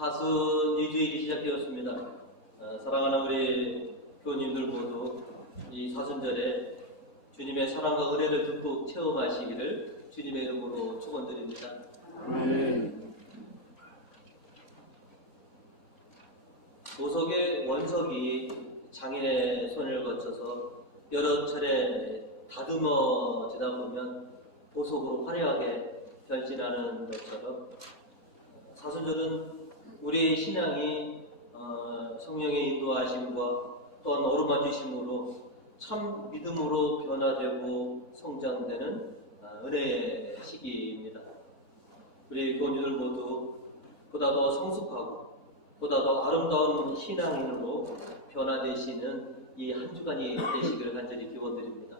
사순 2주일이 시작되었습니다. 사랑하는 우리 교우님들 모두 이 사순절에 주님의 사랑과 은혜를 듬뿍 체험하시기를 주님의 이름으로 축원드립니다. 보석의 원석이 장인의 손을 거쳐서 여러 차례 다듬어지다 보면 보석으로 화려하게 변신하는 것처럼 사순절은 우리의 신앙이 성령의 인도하심과 또한 어루만지심으로 참 믿음으로 변화되고 성장되는 은혜의 시기입니다. 우리 교우님들 모두 보다 더 성숙하고 보다 더 아름다운 신앙인으로 변화되시는 이 한 주간이 되시기를 간절히 기원드립니다.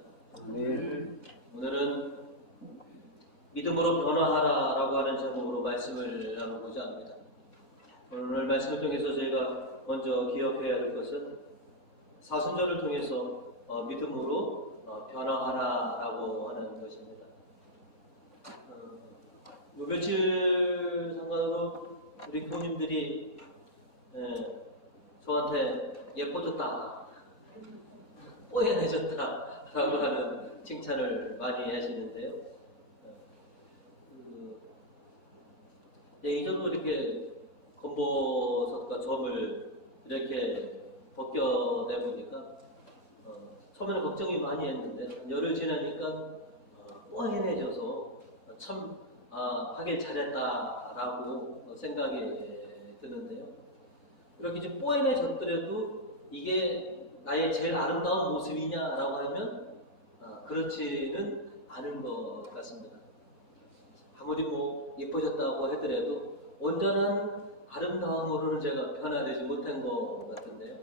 오늘은 믿음으로 변화하라라고 하는 제목으로 말씀을 나누고자 합니다. 오늘 말씀을 통해서 저희가 먼저 기억해야 할 것은 사순절을 통해서 믿음으로 변화하라라고 하는 것입니다. 요 며칠 상관으로 우리 교우님들이 저한테 예뻐졌다, 뽀얀해졌다라고 하는 칭찬을 많이 하시는데요. 예전으로 이렇게 검버섯과 점을 이렇게 벗겨내보니까 처음에는 걱정이 많이 했는데 열흘 지나니까 뽀얀해져서 참 하길 잘했다라고 생각이 드는데요. 이렇게 이제 뽀얀해졌더라도 이게 나의 제일 아름다운 모습이냐라고 하면 그렇지는 않은 것 같습니다. 아무리 뭐 예뻐졌다고 하더라도 온전한 아름다움으로는 제가 변화되지 못한 것 같은데요.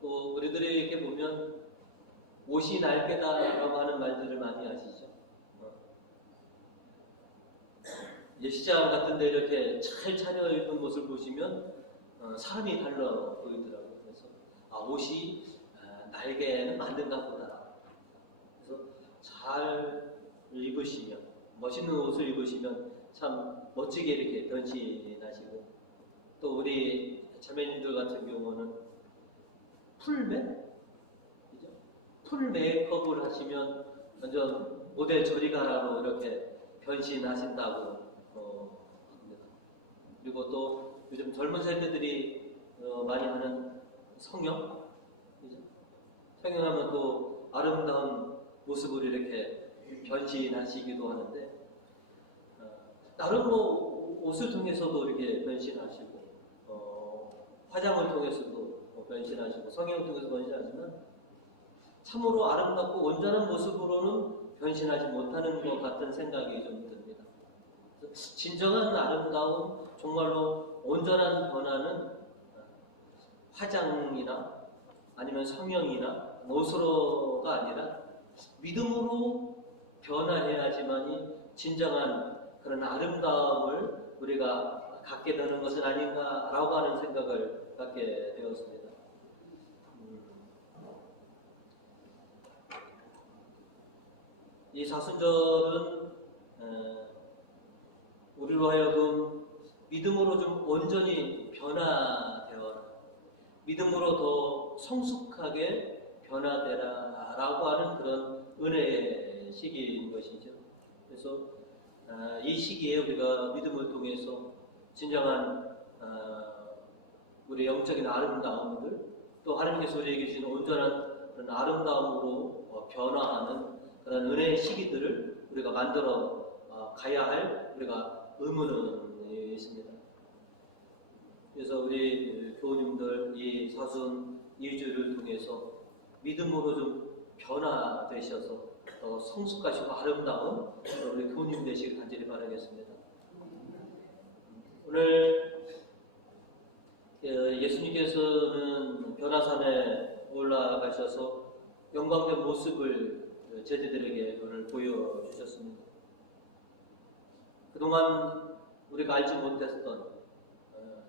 또 우리들이 이렇게 보면 옷이 날개다라고 하는 말들을 많이 아시죠? 이제 시장 같은 데 이렇게 잘 차려입은 모습을 보시면 사람이 달라 보이더라고요. 그래서 옷이 날개는 만든가 보다. 그래서 잘 입으시면, 멋있는 옷을 입으시면 참 멋지게 이렇게 변신하시고, 또 우리 자매님들 같은 경우는 풀 메이크업을 하시면 완전 모델 저리 가라로 이렇게 변신하신다고 합니다. 그리고 또 요즘 젊은 세대들이 많이 하는 성형, 성형하면 또 아름다운 모습으로 이렇게 변신하시기도 하는데, 다른 옷을 통해서도 이렇게 변신하시고, 화장을 통해서도 변신하시고, 성형을 통해서 변신하시면 참으로 아름답고 온전한 모습으로는 변신하지 못하는 것 같은 생각이 좀 듭니다. 진정한 아름다움, 정말로 온전한 변화는 화장이나 아니면 성형이나 옷으로가 아니라 믿음으로 변화해야지만이 진정한 그런 아름다움을 우리가 갖게 되는 것은 아닌가라고 하는 생각을 갖게 되었습니다. 이 사순절은 우리로 하여금 믿음으로 좀 온전히 변화되어라, 믿음으로 더 성숙하게 변화되라 라고 하는 그런 은혜의 시기인 것이죠. 그래서 이 시기에 우리가 믿음을 통해서 진정한 우리 영적인 아름다움들, 또 하나님께서 우리에게 주신 온전한 그런 아름다움으로 변화하는 그런 은혜의 시기들을 우리가 만들어 가야 할 우리가 의무는 있습니다. 그래서 우리 교우님들 이 사순 2주를 통해서 믿음으로 좀 변화되셔서 더 성숙하시고 아름다운 우리 교우님 되시길 간절히 바라겠습니다. 오늘 예수님께서는 변화산에 올라가셔서 영광된 모습을 제자들에게 오늘 보여주셨습니다. 그동안 우리가 알지 못했던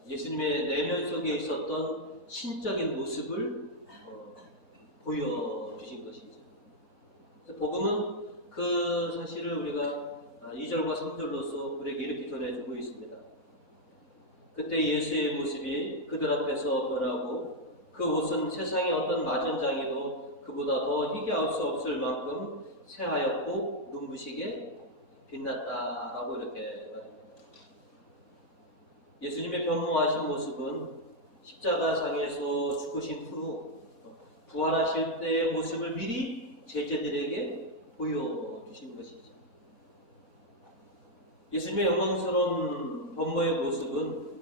예수님의 내면 속에 있었던 신적인 모습을 보여주신 것이죠. 복음은 그 사실을 우리가 2절과 3절로서 우리에게 이렇게 전해주고 있습니다. 그때 예수의 모습이 그들 앞에서 변하고 그 옷은 세상의 어떤 마전장이도 그보다 더 희귀할 수 없을 만큼 새하얗고 눈부시게 빛났다라고 이렇게 말합니다. 예수님의 변모하신 모습은 십자가상에서 죽으신 후로 부활하실 때의 모습을 미리 제자들에게 보여주신 것이죠. 예수님의 영광스러운 변모의 모습은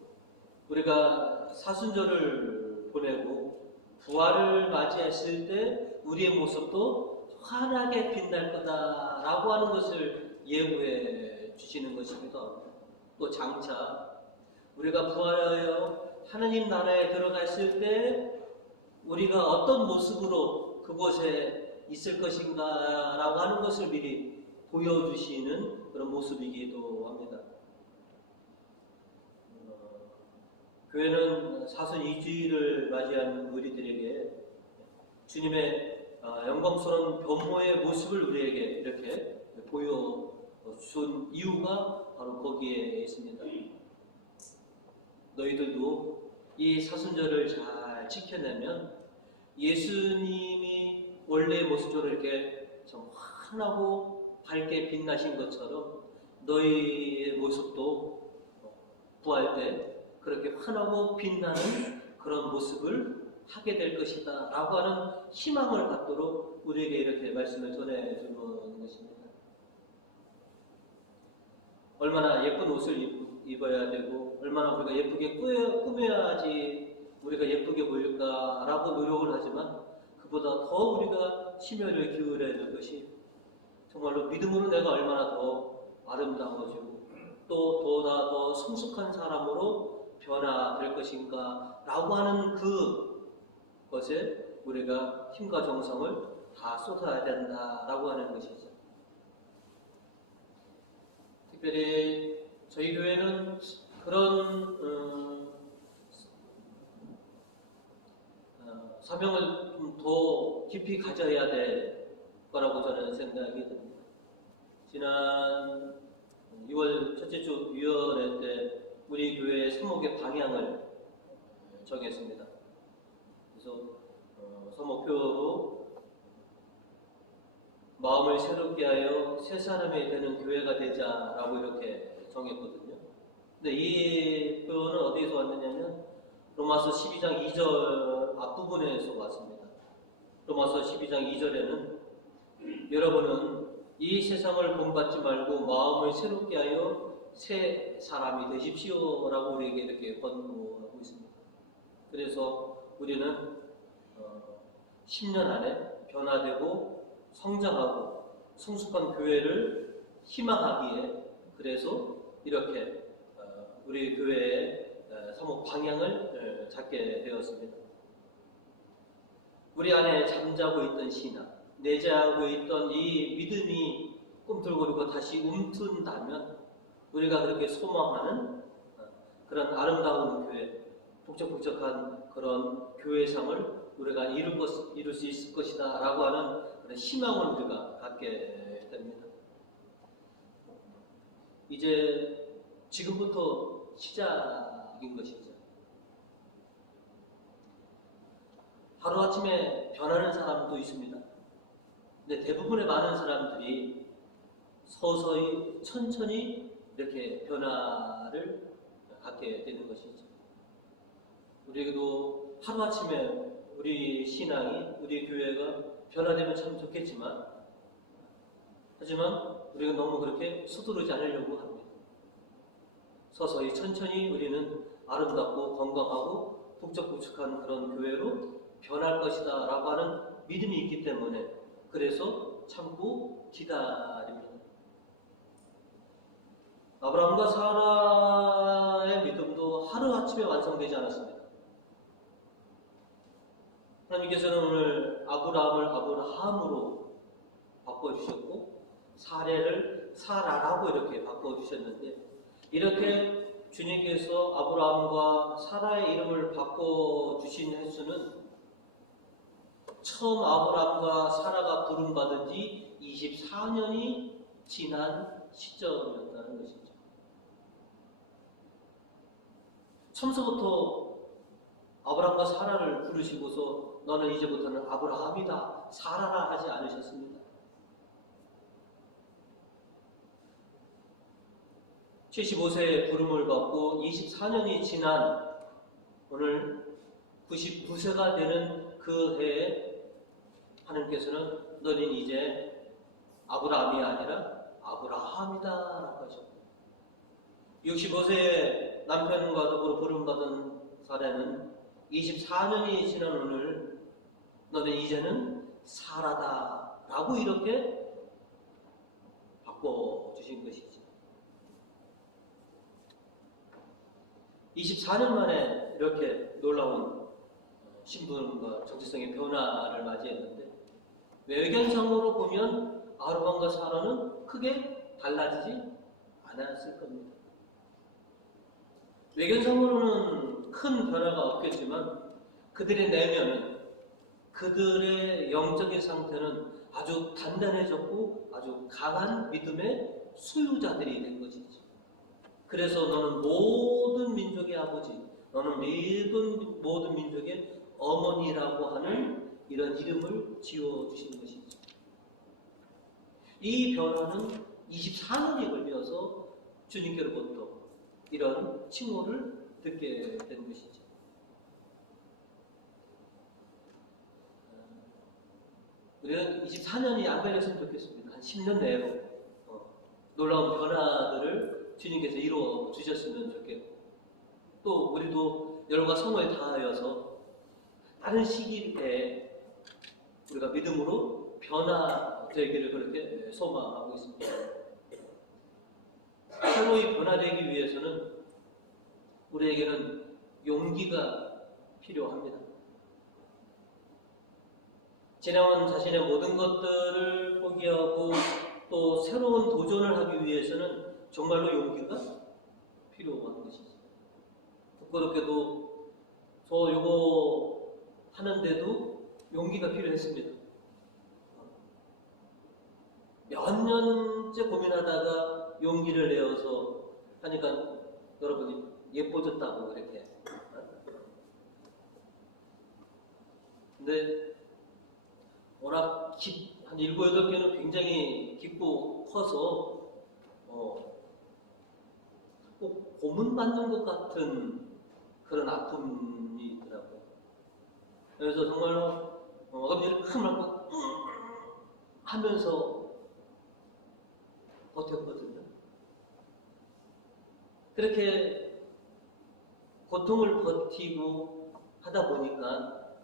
우리가 사순절을 보내고 부활을 맞이했을 때 우리의 모습도 환하게 빛날 거다라고 하는 것을 예고해 주시는 것이기도 합니다. 또 장차 우리가 부활하여 하나님 나라에 들어갔을 때 우리가 어떤 모습으로 그곳에 있을 것인가라고 하는 것을 미리 보여주시는 그런 모습이기도 합니다. 교회는 사순 2주일을 맞이한 우리들에게 주님의 영광스러운 변모의 모습을 우리에게 이렇게 보여준 이유가 바로 거기에 있습니다. 너희들도 이 사순절을 잘 지켜내면 예수님이 원래의 모습으로 이렇게 좀 환하고 밝게 빛나신 것처럼 너희의 모습도 부활 때 그렇게 환하고 빛나는 그런 모습을 하게 될 것이다 라고 하는 희망을 갖도록 우리에게 이렇게 말씀을 전해주는 것입니다. 얼마나 예쁜 옷을 입어야 되고 얼마나 우리가 예쁘게 꾸며야지 우리가 예쁘게 보일까라고 노력을 하지만 그보다 더 우리가 심혈을 기울여야 될 것이 정말로 믿음으로 내가 얼마나 더 아름다워지고 또 보다 더 성숙한 사람으로 변화될 것인가 라고 하는 그것에 우리가 힘과 정성을 다 쏟아야 된다라고 하는 것이죠. 특별히 저희 교회는 그런 사명을 좀 더 깊이 가져야 될 거라고 저는 생각이 듭니다. 지난 2월 첫째 주 유월회 때 우리 교회의 사목의 방향을 정했습니다. 그래서 사목표로 마음을 새롭게 하여 새 사람이 되는 교회가 되자라고 이렇게 정했거든요. 근데 이 표현은 어디서 왔느냐면 로마서 12장 2절 앞부분에서 왔습니다. 로마서 12장 2절에는 여러분은 이 세상을 본받지 말고 마음을 새롭게 하여 새 사람이 되십시오 라고 우리에게 이렇게 권고하고 있습니다. 그래서 우리는 10년 안에 변화되고 성장하고 성숙한 교회를 희망하기에 그래서 이렇게 우리 교회의 사목 방향을 잡게 되었습니다. 우리 안에 잠자고 있던 신앙, 내재하고 있던 이 믿음이 꿈틀거리고 다시 움튼다면 우리가 그렇게 소망하는 그런 아름다운 교회, 북적북적한 그런 교회상을 우리가 이룰 수 있을 것이다 라고 하는 그런 희망을 우리가 갖게 됩니다. 이제 지금부터 시작인 것이죠. 하루아침에 변하는 사람도 있습니다. 근데 대부분의 많은 사람들이 서서히 천천히 이렇게 변화를 갖게 되는 것이죠. 우리도 하루아침에 우리 신앙이, 우리 교회가 변화되면 참 좋겠지만 하지만 우리가 너무 그렇게 서두르지 않으려고 합니다. 서서히 천천히 우리는 아름답고 건강하고 북적북적한 그런 교회로 변할 것이다 라고 하는 믿음이 있기 때문에 그래서 참고 기다립니다. 아브라함과 사라의 믿음도 하루아침에 완성되지 않았습니다. 하나님께서는 오늘 아브라함을 아브라함으로 바꿔주셨고 사례를 사라라고 이렇게 바꿔주셨는데 이렇게 주님께서 아브라함과 사라의 이름을 바꿔주신 횟수는 처음 아브라함과 사라가 부름받은 지 24년이 지난 시점이었다는 것이죠. 처음서부터 아브라함과 사라를 부르시고서 너는 이제부터는 아브라함이다, 사라라 하지 않으셨습니다. 75세의 부름을 받고 24년이 지난 오늘 99세가 되는 그 해에 하나님께서는 너는 이제 아브라함이 아니라 아브라함이다 라고 하셨고, 65세의 남편과 더불어 부름받은 사례는 24년이 지난 오늘 너는 이제는 사라다 라고 이렇게 바꿔주신 것이죠. 24년 만에 이렇게 놀라운 신분과 정체성의 변화를 맞이했는데, 외견상으로 보면 아브라함과 사라는 크게 달라지지 않았을 겁니다. 외견상으로는 큰 변화가 없겠지만 그들의 내면은, 그들의 영적인 상태는 아주 단단해졌고 아주 강한 믿음의 소유자들이 된 것이죠. 그래서 너는 모든 민족의 아버지, 너는 모든 민족의 어머니라고 하는 이런 이름을 지어주신 것이죠. 이 변화는 24년이 걸려서 주님께로부터 이런 칭호를 듣게 된 것이죠. 우리는 24년이 안 걸렸으면 좋겠습니다. 한 10년 내로 놀라운 변화들을 주님께서 이루어 주셨으면 좋겠고, 또 우리도 열과 성을 다하여서 다른 시기에 우리가 믿음으로 변화되기를 그렇게 소망하고 있습니다. 새로이 변화되기 위해서는 우리에게는 용기가 필요합니다. 지나온 자신의 모든 것들을 포기하고 또 새로운 도전을 하기 위해서는 정말로 용기가 필요한 것이죠. 부끄럽게도 저 요거 하는데도 용기가 필요했습니다. 몇 년째 고민하다가 용기를 내어서 하니까 여러분이 예뻐졌다고 이렇게. 근데 워낙 한 7, 8개는 굉장히 깊고 커서 꼭 고문받는 것 같은 그런 아픔이 있더라고요. 그래서 정말로 어금니를 큰 말고 하면서 버텼거든요. 그렇게 고통을 버티고 하다 보니까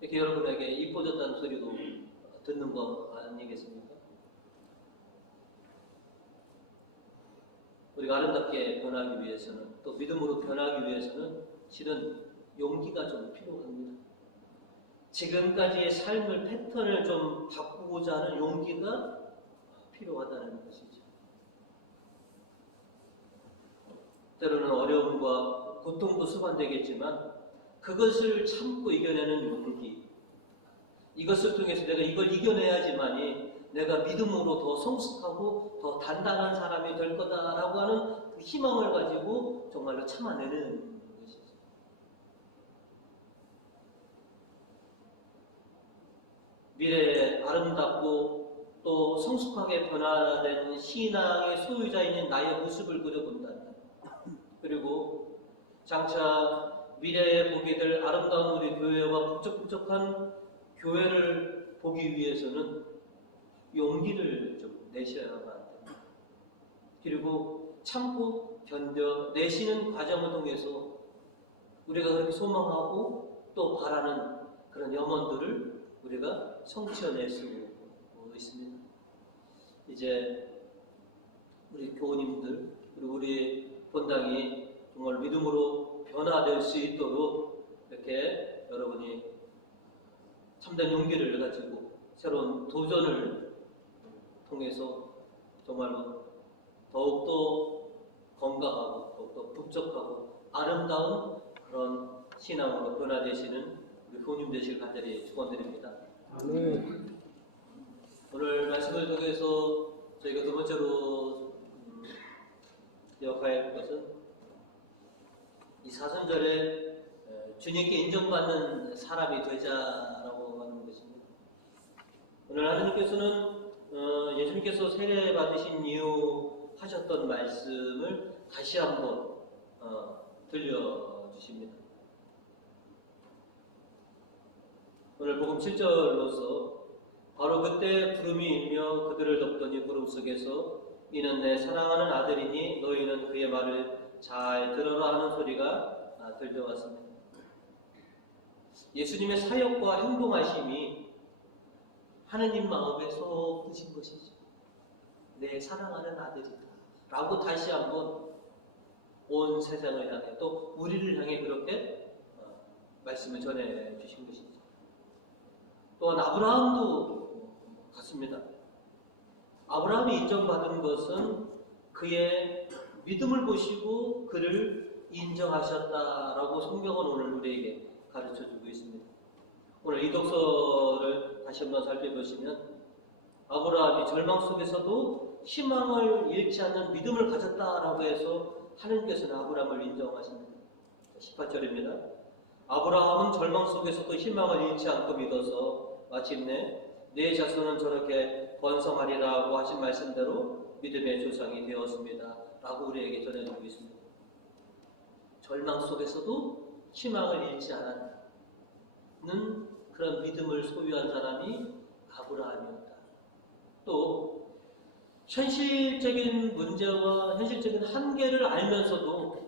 이렇게 여러분에게 이뻐졌다는 소리도 듣는 거 아니겠습니까? 우리가 아름답게 변하기 위해서는, 또 믿음으로 변하기 위해서는 실은 용기가 좀 필요합니다. 지금까지의 삶의 패턴을 좀 바꾸고자 하는 용기가 필요하다는 것이죠. 때로는 어려움과 고통도 수반되겠지만 그것을 참고 이겨내는 용기, 이것을 통해서 내가 이걸 이겨내야지만이 내가 믿음으로 더 성숙하고 더 단단한 사람이 될 거다라고 하는 그 희망을 가지고 정말로 참아내는 것이죠. 미래에 아름답고 또 성숙하게 변화된 신앙의 소유자인 나의 모습을 그려본다면, 그리고 장차 미래에 보게 될 아름다운 우리 교회와 북적북적한 교회를 보기 위해서는 용기를 좀 내셔야 합니다. 그리고 참고 견뎌내시는 과정을 통해서 우리가 그렇게 소망하고 또 바라는 그런 염원들을 우리가 성취해낼 수 있습니다. 이제 우리 교우님들 그리고 우리 본당이 정말 믿음으로 변화될 수 있도록 이렇게 여러분이 참된 용기를 가지고 새로운 도전을 통해서 정말로 더욱더 건강하고 더욱더 북적하고 아름다운 그런 신앙으로 변화되시는 우리 교우님 되시길 간절히 축원드립니다. 오늘 말씀을 통해서 저희가 두 번째로 기억할 것은 이 사순절에 주님께 인정받는 사람이 되자라고 하는 것입니다. 오늘 하나님께서는 예수님께서 세례 받으신 이후 하셨던 말씀을 다시 한번 들려주십니다. 오늘 복음 7절로서 바로 그때 구름이 일며 그들을 덮더니 구름 속에서 이는 내 사랑하는 아들이니 너희는 그의 말을 잘 들어라 하는 소리가 들려왔습니다. 예수님의 사역과 행동하심이 하느님 마음에 쏙 드신 것이죠. 내 사랑하는 아들이다 라고 다시 한번 온 세상을 향해 또 우리를 향해 그렇게 말씀을 전해 주신 것이죠. 또한 아브라함도 같습니다. 아브라함이 인정받은 것은 그의 믿음을 보시고 그를 인정하셨다라고 성경은 오늘 우리에게 가르쳐주고 있습니다. 오늘 이 독서를 다시 한번 살펴보시면 아브라함이 절망 속에서도 희망을 잃지 않는 믿음을 가졌다라고 해서 하나님께서는 아브라함을 인정하십니다. 18절입니다. 아브라함은 절망 속에서도 희망을 잃지 않고 믿어서 마침내 내 자손은 저렇게 번성하리라고 하신 말씀대로 믿음의 조상이 되었습니다 라고 우리에게 전해주고 있습니다. 절망 속에서도 희망을 잃지 않는 그런 믿음을 소유한 사람이 아브라함이었다. 또 현실적인 문제와 현실적인 한계를 알면서도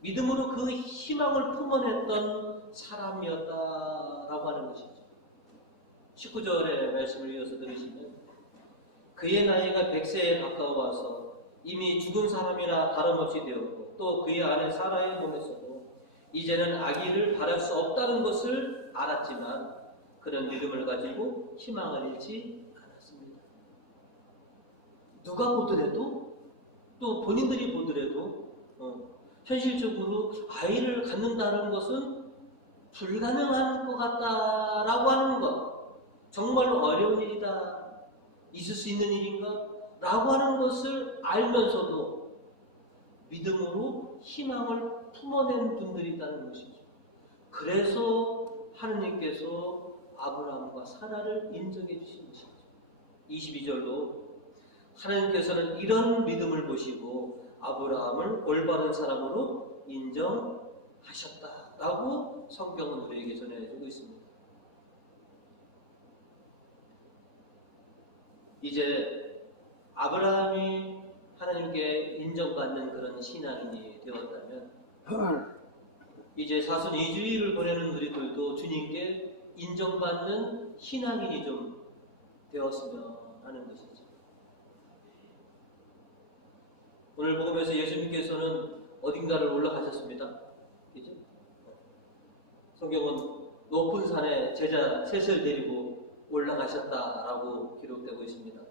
믿음으로 그 희망을 품어냈던 사람이었다라고 하는 것이죠. 19절의 말씀을 이어서 들으시면 그의 나이가 100세에 가까워와서 이미 죽은 사람이라 다름없이 되었고 또 그의 아내 사라의 몸에서도 이제는 아기를 바랄 수 없다는 것을 알았지만 그는 믿음을 가지고 희망을 잃지 않았습니다. 누가 보더라도 또 본인들이 보더라도 현실적으로 아이를 갖는다는 것은 불가능한 것 같다라고 하는 것, 정말로 어려운 일이다, 있을 수 있는 일인가? 라고 하는 것을 알면서도 믿음으로 희망을 품어낸 분들이 있다는 것이죠. 그래서 하느님께서 아브라함과 사라를 인정해 주신 것이죠. 22절로 하나님께서는 이런 믿음을 보시고 아브라함을 올바른 사람으로 인정하셨다라고 성경은 우리에게 전해주고 있습니다. 이제 아브라함이 하나님께 인정받는 그런 신앙인이 되었다면 이제 사순 2주일을 보내는 우리들도 주님께 인정받는 신앙인이 좀 되었으면 하는 것이죠. 오늘 복음에서 예수님께서는 어딘가를 올라가셨습니다. 그죠? 성경은 높은 산에 제자 셋을 데리고 올라가셨다라고 기록되고 있습니다.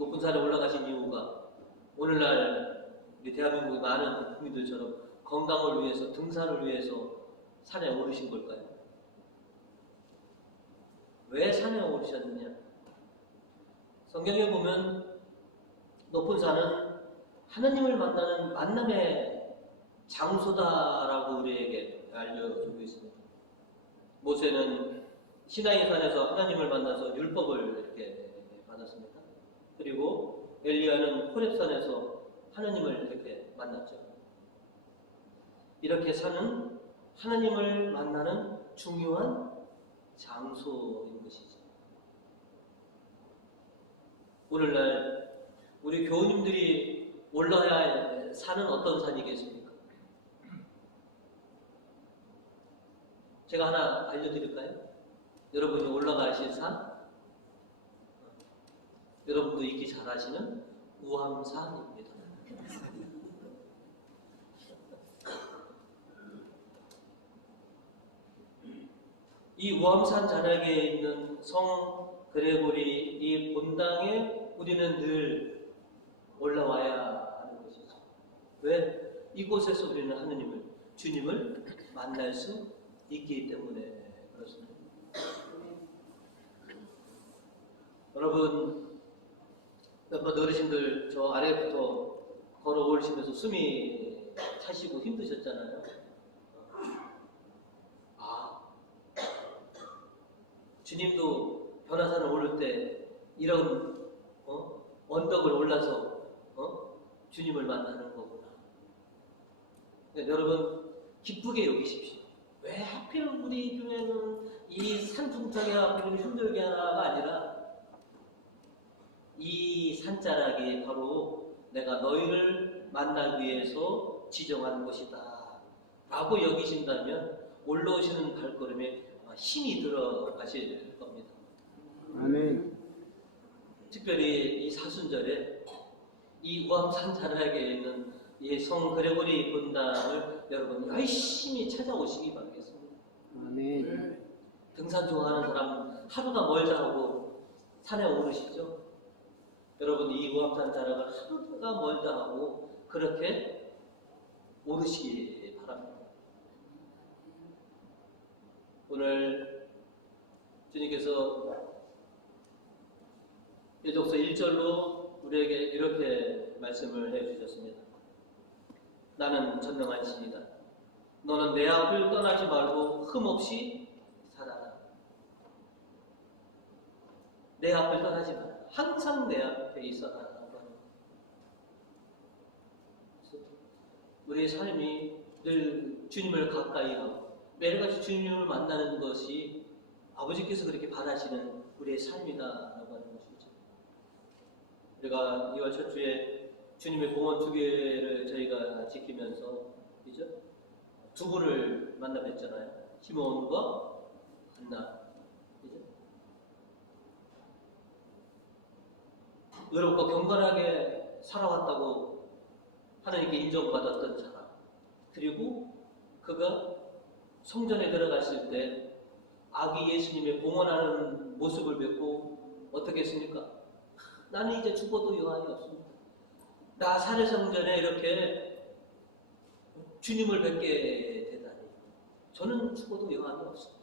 높은 산에 올라가신 이유가 오늘날 우리 대한민국의 많은 국민들처럼 건강을 위해서 등산을 위해서 산에 오르신 걸까요? 왜 산에 오르셨느냐? 성경에 보면 높은 산은 하나님을 만나는 만남의 장소다라고 우리에게 알려주고 있습니다. 모세는 시나이 산에서 하나님을 만나서 율법을 이렇게 받았습니다. 그리고 엘리야는 호렙산에서 하나님을 이렇게 만났죠. 이렇게 산은 하나님을 만나는 중요한 장소인 것이죠. 오늘날 우리 교우님들이 올라야 할 산은 어떤 산이겠습니까? 제가 하나 알려드릴까요? 여러분이 올라가실 산? 여러분도 읽기 잘 아시는 우암산입니다. 이 우암산 자락에 있는 성 그레고리 이 본당에 우리는 늘 올라와야 하는 것이죠. 왜? 이곳에서 우리는 하느님을, 주님을 만날 수 있기 때문에 그렇습니다. 여러분, 몇몇 어르신들 저 아래부터 걸어오시면서 숨이 차시고 힘드셨잖아요. 아, 주님도 변화산을 오를 때 이런 언덕을 올라서 주님을 만나는 거구나. 그러니까 여러분 기쁘게 여기십시오. 왜 하필 우리 교회는 이 산중턱에 앞으로 힘들게 하나가 아니라 이 산자락이 바로 내가 너희를 만나기 위해서 지정한 곳이다 라고 여기신다면 올라오시는 발걸음에 힘이 들어가실 겁니다. 아멘. 특별히 이 사순절에 이 우암산 자락에 있는 이 성 그레고리 본당을 여러분 열심히 찾아오시기 바라겠습니다. 아멘. 등산 좋아하는 사람 하루가 멀다 하고 산에 오르시죠? 여러분 이 우암산 자락을 하루가 멀다 하고 그렇게 오르시기 바랍니다. 오늘 주님께서 요독서 1절로 우리에게 이렇게 말씀을 해주셨습니다. 나는 전능한 신이다. 너는 내 앞을 떠나지 말고 흠없이 살아라. 내 앞을 떠나지 마라. 항상 내 앞에 있어라. 우리의 삶이 늘 주님을 가까이 하고 매일같이 주님을 만나는 것이 아버지께서 그렇게 바라시는 우리의 삶이다라고 하는 것이죠. 우리가 2월 첫 주에 주님의 공원 2개를 저희가 지키면서 그죠? 두 분을 만나 뵀잖아요. 시몬과 한나. 그죠? 의롭고 경건하게 살아왔다고 하나님께 인정받았던 사람. 그리고 그가 성전에 들어갔을 때 아기 예수님의 봉헌하는 모습을 뵙고 어떻게 했습니까? 나는 이제 죽어도 여한이 없습니다. 나 살의 성전에 이렇게 주님을 뵙게 되다니 저는 죽어도 여한이 없습니다.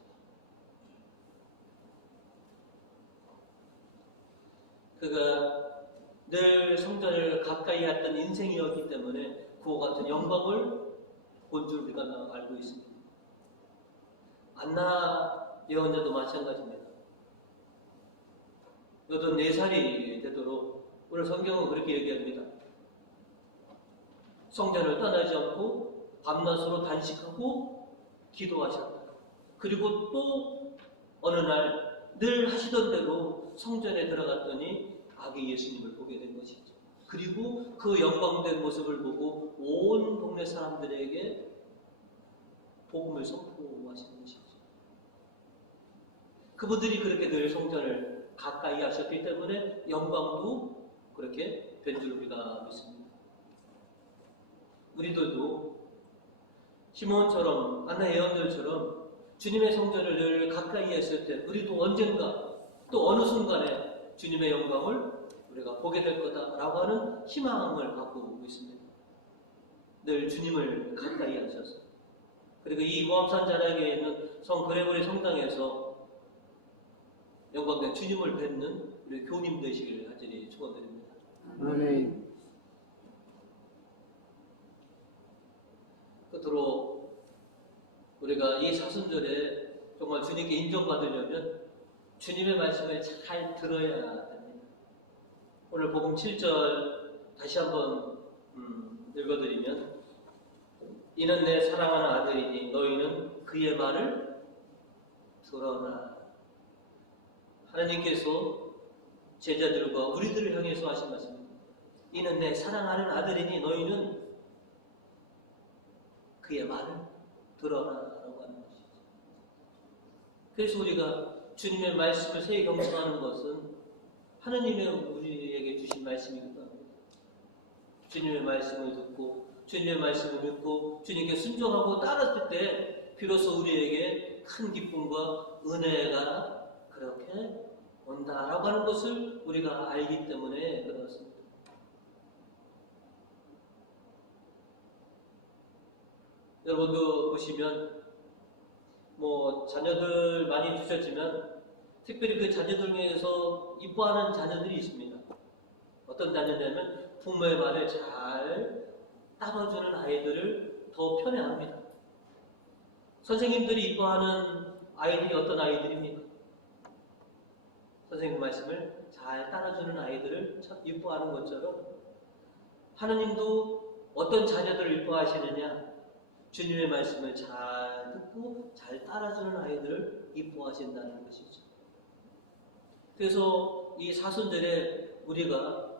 그가 늘 성전을 가까이 했던 인생이었기 때문에 그와 같은 영광을 본 줄 우리가 알고 있습니다. 안나 예언자도 마찬가지입니다. 84살이 되도록 오늘 성경은 그렇게 얘기합니다. 성전을 떠나지 않고 밤낮으로 단식하고 기도하셨다. 그리고 또 어느 날 늘 하시던 대로 성전에 들어갔더니 아기 예수님을 보게 된 것이죠. 그리고 그 영광된 모습을 보고 온 동네 사람들에게 복음을 선포하시는 것이죠. 그분들이 그렇게 늘 성전을 가까이 하셨기 때문에 영광도 그렇게 된 줄 우리가 믿습니다. 우리들도 시몬처럼 안나 예언들처럼 주님의 성전을 늘 가까이 했을 때 우리도 언젠가 또 어느 순간에 주님의 영광을 우리가 보게 될 거다라고 하는 희망을 갖고 있습니다. 늘 주님을 가까이 하셔서 그리고 이 우암산 자락에 있는 성 그레고리 성당에서 영광된 주님을 뵙는 우리 교님 되시기를 간절히 축원드립니다. 아멘. 끝으로 우리가 이 사순절에 정말 주님께 인정받으려면 주님의 말씀을 잘 들어야 됩니다. 오늘 복음 7절 다시 한번 읽어드리면 이는 내 사랑하는 아들이니 너희는 그의 말을 들어라. 하나님께서 제자들과 우리들을 향해서 하신 말씀입니다. 이는 내 사랑하는 아들이니 너희는 그의 말을 들어라 라고 하는 것이죠. 그래서 우리가 주님의 말씀을 새히 경청하는 것은 하나님의 우리에게 주신 말씀이기도 합니다. 주님의 말씀을 듣고 주님의 말씀을 믿고 주님께 순종하고 따랐을 때 비로소 우리에게 큰 기쁨과 은혜가 그렇게 온다라고 하는 것을 우리가 알기 때문에 그렇습니다. 여러분도 보시면 자녀들 많이 두셨지만 특별히 그 자녀들 중에서 이뻐하는 자녀들이 있습니다. 어떤 자녀냐면 부모의 말을 잘 따라주는 아이들을 더 편애합니다. 선생님들이 이뻐하는 아이들이 어떤 아이들입니까? 선생님 말씀을 잘 따라주는 아이들을 참 이뻐하는 것처럼 하나님도 어떤 자녀들을 이뻐하시느냐? 주님의 말씀을 잘 듣고 잘 따라주는 아이들을 이뻐하신다는 것이죠. 그래서 이 사순절에 우리가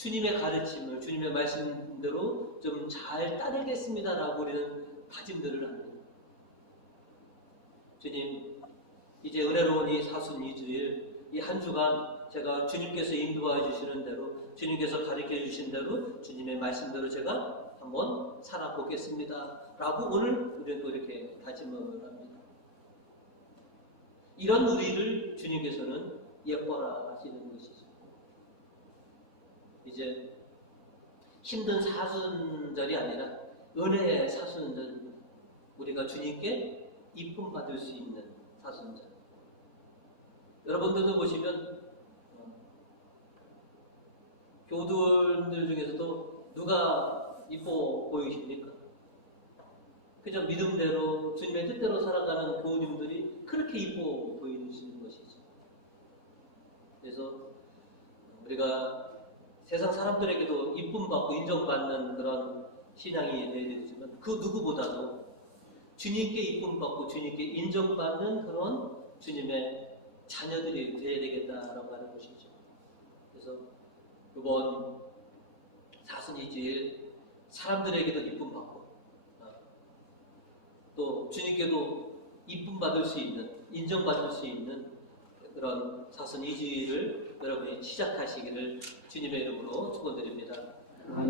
주님의 가르침을 주님의 말씀대로 좀 잘 따르겠습니다라고 우리는 다짐들을 합니다. 주님, 이제 은혜로운 이 사순 2주일 이 한 주간 제가 주님께서 인도해 주시는 대로 주님께서 가르쳐 주신 대로 주님의 말씀대로 제가 한번 살아보겠습니다 라고 오늘 우리는 또 이렇게 다짐을 합니다. 이런 우리를 주님께서는 예뻐라 하시는 것이죠. 이제 힘든 사순절이 아니라 은혜의 사순절입니다. 우리가 주님께 이쁨 받을 수 있는 사순절. 여러분들도 보시면 교우들 중에서도 누가 이뻐 보이십니까? 그저 믿음대로 주님의 뜻대로 살아가는 교우님들이 그렇게 이뻐 보이시는 것이죠. 그래서 우리가 세상 사람들에게도 이쁨 받고 인정받는 그런 신앙이 되어야 되지만 그 누구보다도 주님께 이쁨 받고 주님께 인정받는 그런 주님의 자녀들이 되어야 되겠다라고 하는 것이죠. 그래서 이번 사순 2주일 사람들에게도 이쁨 받고 또 주님께도 이쁨 받을 수 있는 인정받을 수 있는 그런 사순 2주일을 여러분이 시작하시기를 주님의 이름으로 축원드립니다. 아멘.